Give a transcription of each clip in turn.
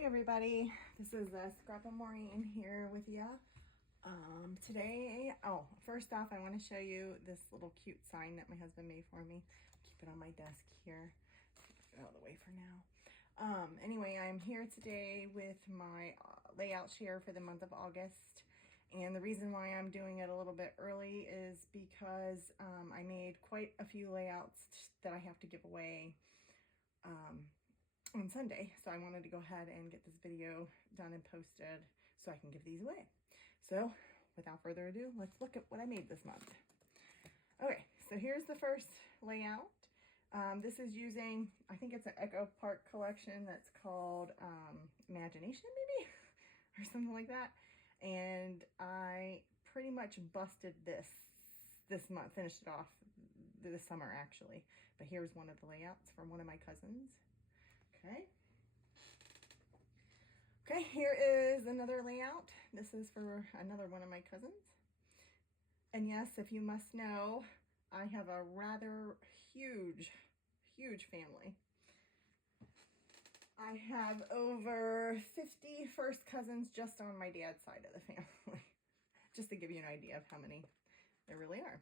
Hey everybody, this is Scrapbook Maureen here with ya. Today, first off, I want to show you this little cute sign that my husband made for me. Keep it on my desk here. Get it out of the way for now. Anyway, I'm here today with my layout share for the month of August. And the reason why I'm doing it a little bit early is because I made quite a few layouts that I have to give away on Sunday. So I wanted to go ahead and get this video done and posted so I can give these away. So without further ado, let's look at what I made this month. Okay, so here's the first layout. This is using, I think it's an Echo Park collection that's called Imagination maybe, or something like that. And I pretty much busted this month, finished it off this summer actually. But here's one of the layouts from one of my cousins. Okay, here is another layout. This is for another one of my cousins. And yes, if you must know, I have a rather huge family. I have over 50 first cousins just on my dad's side of the family. Just to give you an idea of how many there really are.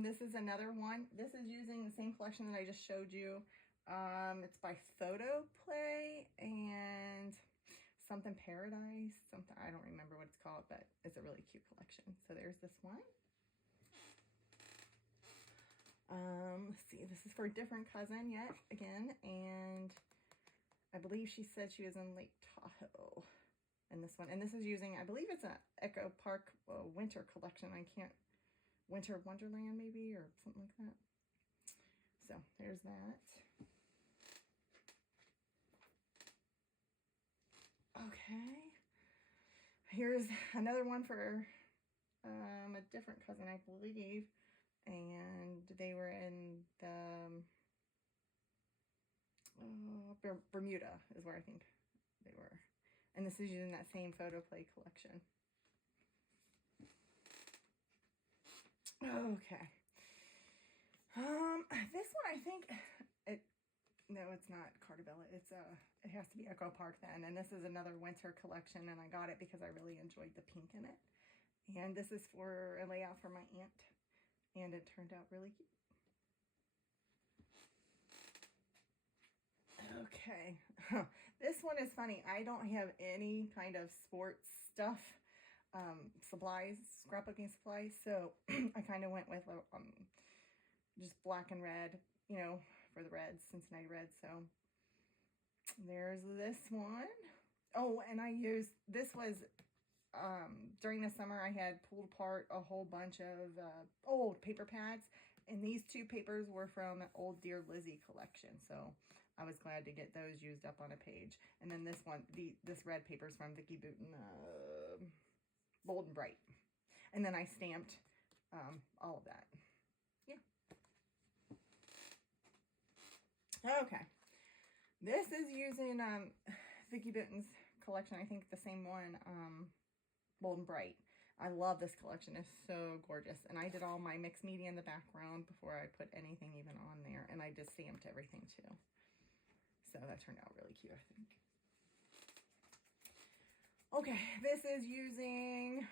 This is another one. This is using the same collection that I just showed you. It's by Photo Play and something Paradise, something, I don't remember what it's called, but it's a really cute collection. So there's this one. Let's see, this is for a different cousin yet again, and I believe she said she was in Lake Tahoe in this one. And this is using, I believe it's an Echo Park winter collection. Winter Wonderland maybe, or something like that. So there's that. Okay, here's another one for a different cousin, I believe, and they were in the Bermuda is where I think they were, and this is using that same Photo Play collection. Okay, this one I think no, it's not Cartabella. It has to be Echo Park then. And this is another winter collection, and I got it because I really enjoyed the pink in it. And this is for a layout for my aunt, and it turned out really cute. Okay, this one is funny. I don't have any kind of sports stuff, supplies, scrapbooking supplies, so I kind of went with just black and red, you know, for the Reds, Cincinnati Reds. So there's this one. Oh, and I used, this was, during the summer, I had pulled apart a whole bunch of old paper pads. And these two papers were from an old Dear Lizzie collection. So I was glad to get those used up on a page. And then this one, this red paper is from Vicki Boutin, Bold and Bright. And then I stamped all of that. Yeah. Okay, this is using Vicki Boutin's collection. I think the same one, Bold and Bright. I love this collection. It's so gorgeous. And I did all my mixed media in the background before I put anything even on there. And I just stamped everything too. So that turned out really cute, I think. Okay, this is using,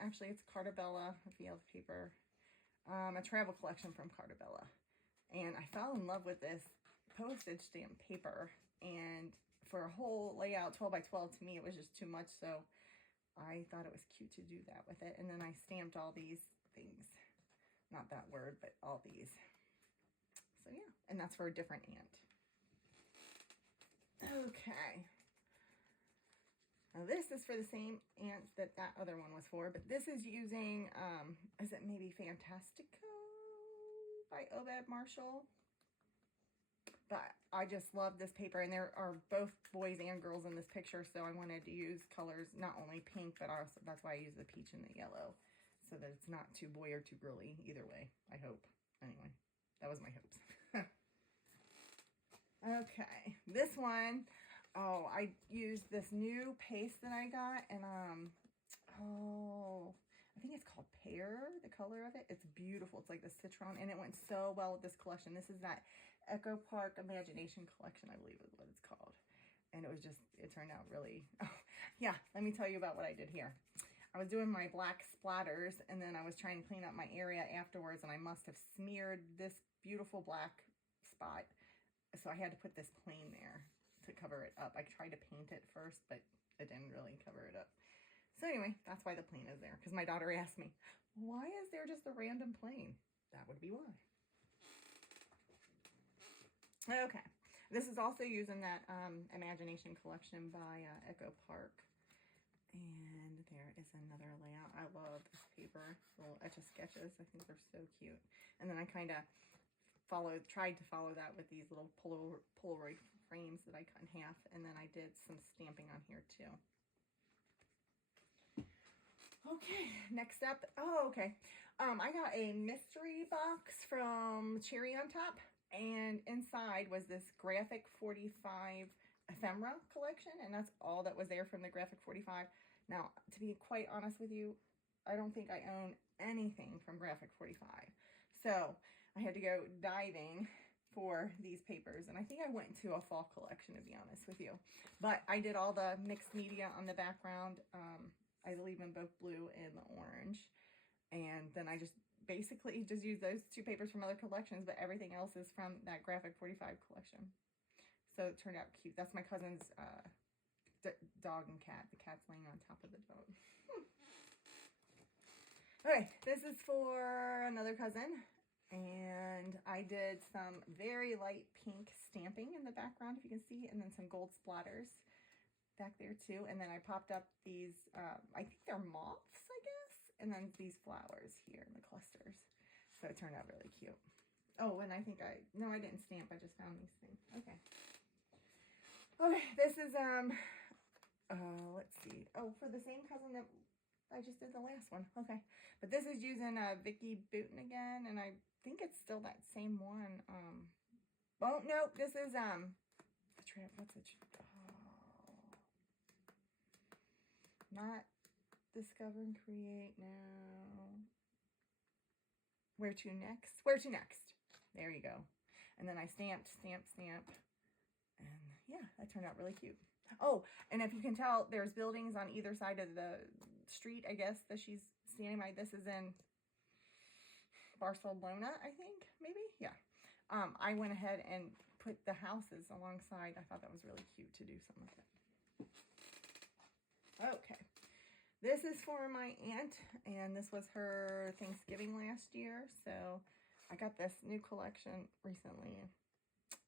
actually it's Cartabella, VL paper, a travel collection from Cartabella. And I fell in love with this postage stamp paper, and for a whole layout 12 by 12 to me it was just too much, so I thought it was cute to do that with it. And then I stamped all these things, not that word, but all these. So yeah, and that's for a different aunt. Okay, now this is for the same aunt that other one was for, but this is using is it maybe Fantastico by Obed Marshall? But I just love this paper, and there are both boys and girls in this picture, so I wanted to use colors, not only pink, but also that's why I use the peach and the yellow, so that it's not too boy or too girly either way, I hope. Anyway, that was my hopes. Okay, this one, oh, I used this new paste that I got, and I think it's called Pear, the color of it. It's beautiful. It's like the citron, and it went so well with this collection. This is that Echo Park Imagination collection, I believe is what it's called. And it turned out really, oh, yeah, let me tell you about what I did here. I was doing my black splatters, and then I was trying to clean up my area afterwards, and I must have smeared this beautiful black spot. So I had to put this plane there to cover it up. I tried to paint it first, but it didn't really cover it up. So anyway, that's why the plane is there, because my daughter asked me, why is there just a random plane? That would be why. Okay, this is also using that Imagination collection by Echo Park. And there is another layout. I love this paper, little Etch-a-Sketches. I think they're so cute. And then I kind of tried to follow that with these little Polaroid frames that I cut in half. And then I did some stamping on here too. Okay, next up, oh, okay. I got a mystery box from Cherry on Top, and inside was this Graphic 45 ephemera collection, and that's all that was there from the Graphic 45. Now, to be quite honest with you, I don't think I own anything from Graphic 45. So I had to go diving for these papers, and I think I went to a fall collection, to be honest with you. But I did all the mixed media on the background. I believe in both blue and the orange. And then I just basically just used those two papers from other collections, but everything else is from that Graphic 45 collection. So it turned out cute. That's my cousin's dog and cat. The cat's laying on top of the dog. Okay, this is for another cousin. And I did some very light pink stamping in the background, if you can see, and then some gold splatters back there too. And then I popped up these, I think they're moths, I guess. And then these flowers here in the clusters. So it turned out really cute. Oh, and I think no, I didn't stamp. I just found these things. Okay. Okay, this is, let's see. Oh, for the same cousin that I just did the last one. Okay. But this is using Vicky Booten again, and I think it's still that same one. Oh, no, this is, what's it? Oh. Not Discover and Create, no. Where to next? Where to next? There you go. And then I stamped, and yeah, that turned out really cute. Oh, and if you can tell, there's buildings on either side of the street, I guess, that she's standing by. This is in Barcelona, I think, maybe? Yeah. I went ahead and put the houses alongside. I thought that was really cute to do something like that. Okay. This is for my aunt, and this was her Thanksgiving last year, so I got this new collection recently.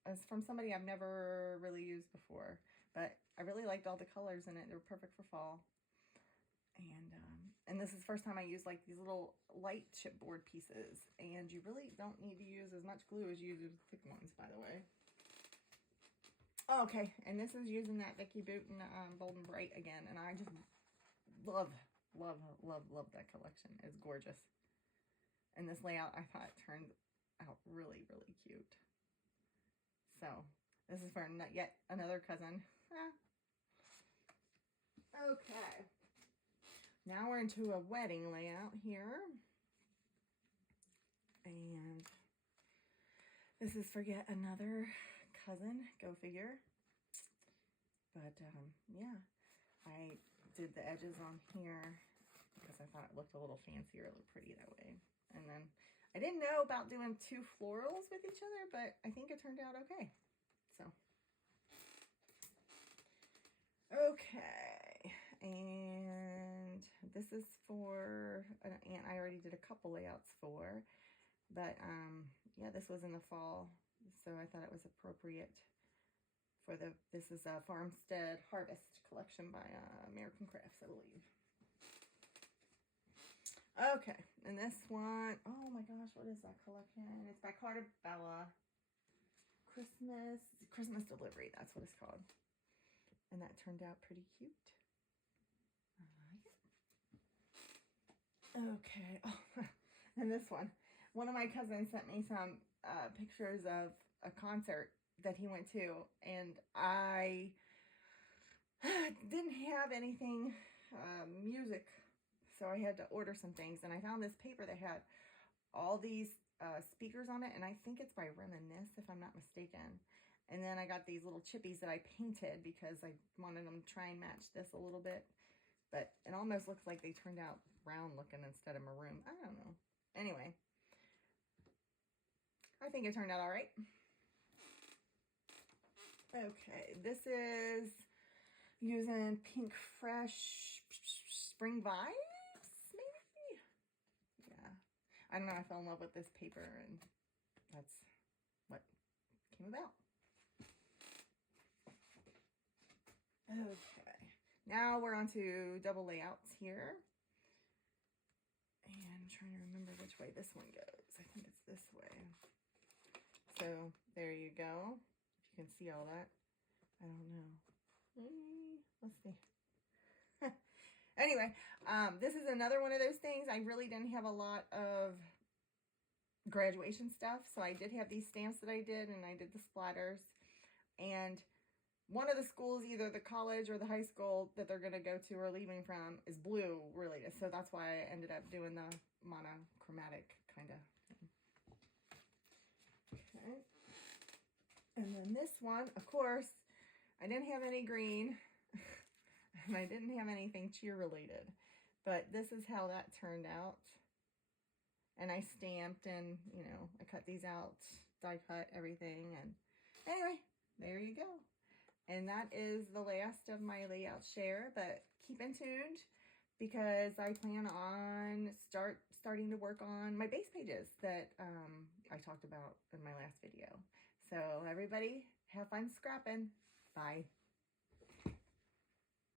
It's from somebody I've never really used before, but I really liked all the colors in it. They were perfect for fall. And this is the first time I used like these little light chipboard pieces, and you really don't need to use as much glue as you use with thick ones, by the way. Okay, and this is using that Vicky Booten Bold and Bright again, and I just love that collection. It's gorgeous. And this layout I thought turned out really, really cute. So this is for yet another cousin. Okay. Now we're into a wedding layout here. And this is for yet another cousin. Go figure. But yeah, I did the edges on here because I thought it looked a little fancier. It looked pretty that way. And then I didn't know about doing two florals with each other, but I think it turned out okay. So, okay. And this is for an aunt I already did a couple layouts for. But, yeah, this was in the fall, so I thought it was appropriate for this is a Farmstead Harvest collection by American Crafts, I believe. Okay, and this one, oh my gosh, what is that collection? It's by Carter Bella. Christmas Delivery, that's what it's called. And that turned out pretty cute. Okay, oh, and this one of my cousins sent me some pictures of a concert that he went to, and I didn't have anything music, so I had to order some things, and I found this paper that had all these speakers on it, and I think it's by Reminisce, if I'm not mistaken. And then I got these little chippies that I painted because I wanted them to try and match this a little bit. But it almost looks like they turned out brown looking instead of maroon. I don't know. Anyway, I think it turned out all right. Okay, this is using Pink Fresh Spring Vibes, maybe? Yeah. I don't know, I fell in love with this paper and that's what came about. Okay, now we're on to double layouts here. And I'm trying to remember which way this one goes. I think it's this way. So there you go. If you can see all that. I don't know. Let's see. Anyway, this is another one of those things. I really didn't have a lot of graduation stuff. So I did have these stamps that I did, and I did the splatters. And one of the schools, either the college or the high school that they're going to go to or leaving from, is blue related. So that's why I ended up doing the monochromatic kind of thing. Okay. And then this one, of course, I didn't have any green. And I didn't have anything cheer related. But this is how that turned out. And I stamped and, you know, I cut these out, die cut everything. And anyway, there you go. And that is the last of my layout share, but keep in tuned because I plan on starting to work on my base pages that I talked about in my last video. So everybody, have fun scrapping. Bye.